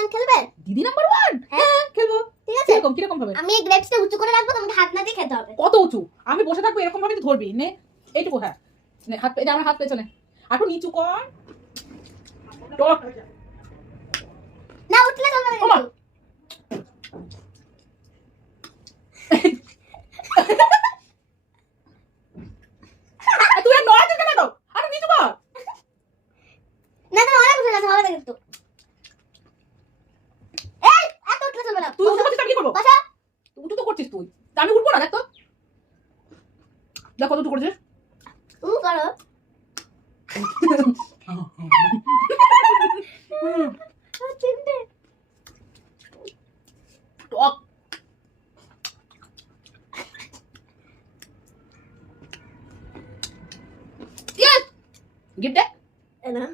1 খেলবে? দিদি নাম্বার 1? হ্যাঁ খেলবো। ঠিক আছে। কিরকম ভাবে? আমি এই গ্রেপসটা উঁচু করে রাখবো, তোমাকে হাত না দিয়ে খেতে হবে। কত উঁচু? আমি বসে থাকবো এরকম ভাবে তুই ধরবি। নে এইটুকু, হ্যাঁ নে হাত, এটা আমার হাত পেছনে আর একটু নিচু কর। টক না উঠলে চলবে না ওমা। কিন্তু। তুই আর নড়াচ্ছিস কেন তো? আর নিচু কর। না না অনেক উঠে গেছে, হবে না কিন্তু। এই এত উঠলে চলবে না। তুই উঠে করছিস, আমি কি করবো? বসা। উঁচু তো করছিস তুই, তা আমি উঠবো না। দেখ তো, দেখ কত উঁচু করেছিস। করো। তিনটে। টক গিফট দে। না